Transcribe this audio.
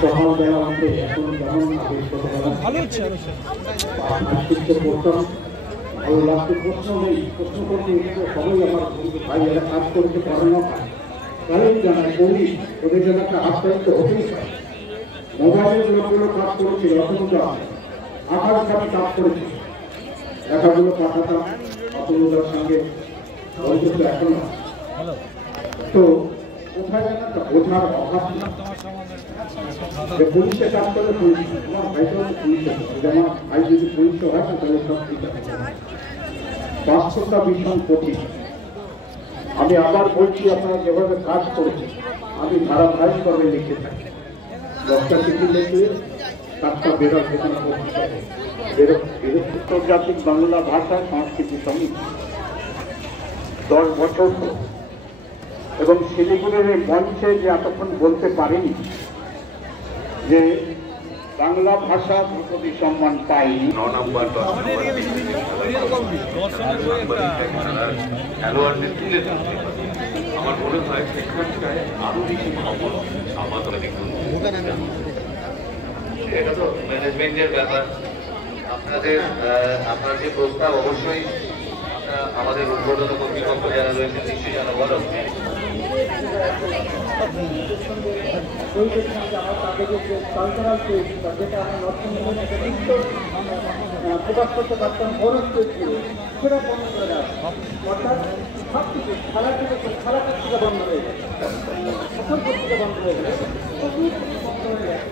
সকালবেলা উঠে এখন যেমন আগে ছোটবেলা ভালো হচ্ছে পড়তাম, ভালো লাগছে, প্রশ্ন নেই, প্রশ্ন করতে সবাই আমার ভাই এরা কাজ করেছে পড়ানো হয় তাই জানায় করি ওদের জন্য একটা আপ্যায়িত হতেই পারে। মোবাইলের লোকগুলো কাজ করেছে অতনুজ আকার সাথে কাজ করেছে, লেখাগুলো পাঠাতাম অতনুজার সঙ্গে এখন। তো কোথায় যেন একটা বোঝার অভাব, পুলিশে কাজ করলে পুলিশ তোমার ভাইটাও পুলিশে, যেমন ভাই যদি পুলিশে হয় না তাহলে সব ঠিক আছে। বাস্তবতা ভীষণ কঠিন। আমি আবার বলছি, আপনারা যেভাবে কাজ করেছেন আমি ধারাবাহিকভাবে লিখে থাকি, 10টা চিঠি লিখে 7টা বেরোয় যেখানে আন্তর্জাতিক বাংলা ভাষা সংস্কৃতি সমিতি 10 বছর এবং শিলিগুড়ির এই মঞ্চে যে এতক্ষণ বলতে পারিনি যে বাংলা ভাষা ধ্রুপদী সম্মান পায়নি। 9 নম্বর আমার মনে হয় সেখানটায় আরো বেশি আমাদের দেখুন, এটা তো ম্যানেজমেন্টের ব্যাপার। আপনার যে প্রস্তাব অবশ্যই আমাদের উদ্বোধন কর্তৃপক্ষ যারা রয়েছেন নিশ্চয়ই জানা বলো। প্রকাশ করতে পারতাম বরফ সেটা বন্ধ করে দেওয়া, অর্থাৎ সব কিছু খেলা থেকে বন্ধ হয়ে গেছে, সকল পত্রিকা বন্ধ হয়ে গেছে, প্রচুর বন্ধ হয়ে গেছে।